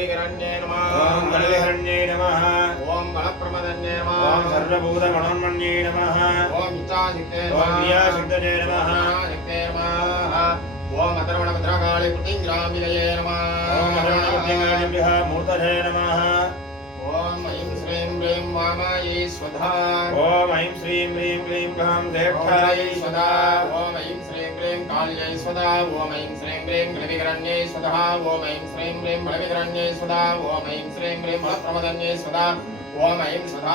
गणपतिकरण्ये नमः ॐ गणविहरण्ये नमः ॐ गणप्रमदन्ये नमः ॐ सर्वभूतगणोन्मन्ये नमः ॐ इच्छाशक्ते ॐ क्रियाशक्तये नमः शक्ते नमः ॐ अतर्वणभद्रकालिकृतिं ग्रामिलये नमः ॐ अतर्वणभद्रकालिभ्यः मूर्तये नमः ॐ ऐं कामायै स्वधा ॐ ऐं श्रीं ह्रीं क्लीं ग्लां देवखायै स्वधा ॐ ऐं श्रीं क्लीं काल्यै स्वधा ॐ ऐं श्रीं क्लीं गणविग्रण्यै स्वधा ॐ ऐं श्रीं क्लीं बलविग्रण्यै स्वधा ॐ ऐं श्रीं क्लीं बलप्रमदन्यै स्वधा ॐ ऐं स्वधा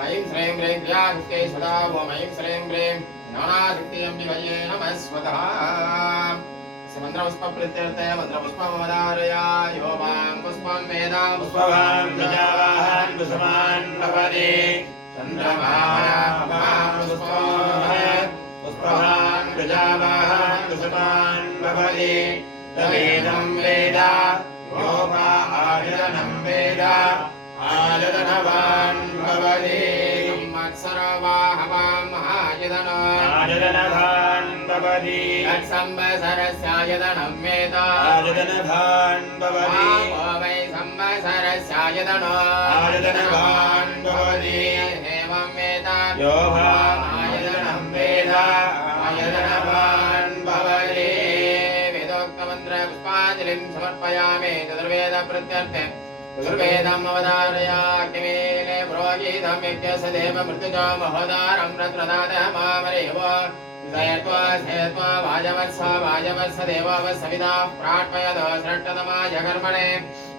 ॐ ऐं श्रीं क्लीं क्रियाकृत्यै स्वधा ॐ ऐं श्रीं क्लीं ज्ञानाकृत्यं नमः स्वधा समन्द्रपुष्प प्रत्यर्थे वन्द्रपुष्पमदारयाय होमां पुष्पं मेधां पुष्पवान् प्रजावान् कुसुमान् भवति चन्द्रमापुष्पवान् पुष्पवान् प्रजावान् कुसुमान् भवति तवेदं वेद योमा आजनं वेद आजनवान् भवति मत्सरवाहवां महाजनवान् మహాయదనో ఆయుధనవాన్ భవతి తత్సంవత్సరస్యాయదనం వేద ఆయుధనవాన్ భవతి వై సంవత్సరస్యాయదనో ఆయుధనవాన్ భవతి ఏవం వేద యోగా ఆయుధనం వేద ఆయుధనవాన్ భవతి వేదోక్తమంత్ర పుష్పాంజలిం సమర్పయామి చతుర్వేద ప్రత్యర్థే చతుర్వేదం అవధారయాగ్నిమేనే పురోగీతం యజ్ఞస్య దేవ మృత్యుజా మహోదారం రత్నదాత మామరేవ దయత్వా సేత్వా వాజవత్స వాజవత్స దేవవత్స విదా ప్రాణ్మయద శ్రట్టతమాయ కర్మణే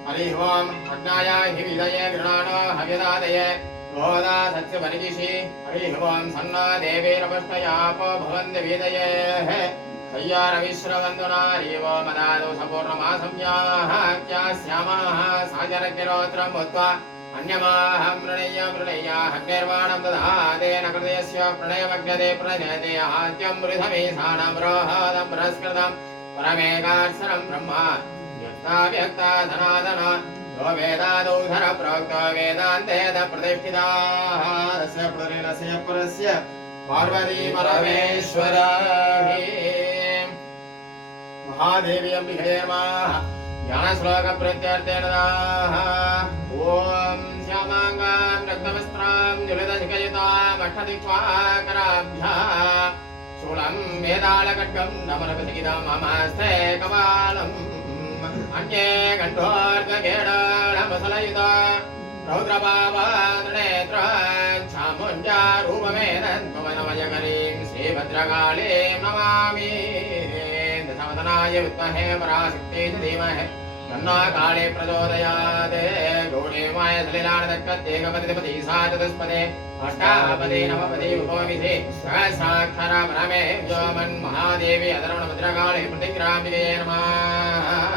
హరి ఓం అజ్ఞాయ హి విదయే గృణాణో హవ్యదాదయే గోదా సత్య పరిగిషి హరి ఓం సన్నా దేవీరపష్టయాపో భవంతి వీదయే సయ్యారవిశ్రవందునారీవో మదాదో సపూర్ణమాసంయాహ్యాస్యామాః సాగరకిరోత్రం భూత్వా అన్యమాహ మృణయ్య మృణయ్య హగ్నిర్వాణం దదాదేన కృతయస్య ప్రణయమగ్నదే ప్రణయతే ఆద్యం మృధమేషాణం రోహాదం పురస్కృతం పరమేకాక్షరం బ్రహ్మ వ్యక్తా వ్యక్తా ధనాధన यो वेदादौधर प्रोक्त वेदान्तेन प्रतिष्ठिताः तस्य पुनरेणस्य पुरस्य पार्वती परमेश्वरी महादेवी अम्बिके नमः ज्ञानश्लोकप्रत्यर्थेन ज्वलितशिखयुताम् अष्टदिक्ष्वाकराभ्यः शूलं वेदालखड्गं नमनपसहितं ममस्ते कपालम् अन्ये कण्ठोर्गगेडामसलयुत रौद्रभावानेत्र चामुञ्जारूपमेदन् पवनमयकरीं श्रीभद्रकालीं नमामि दशवदनाय विद्महे पराशक्ति च धीमहि నన్నా కాళే ప్రచోదయాదే గౌడేమాయ శ్రీలానదక్కత్యేకపతిపతి సా చతుష్పదే అష్టాపదే నవపదే ఉపమిదే సహస్రాక్షర పరమే వ్యోమన్మహాదేవి అదరవణ భద్రకాళే ప్రతిక్రామికే నమః.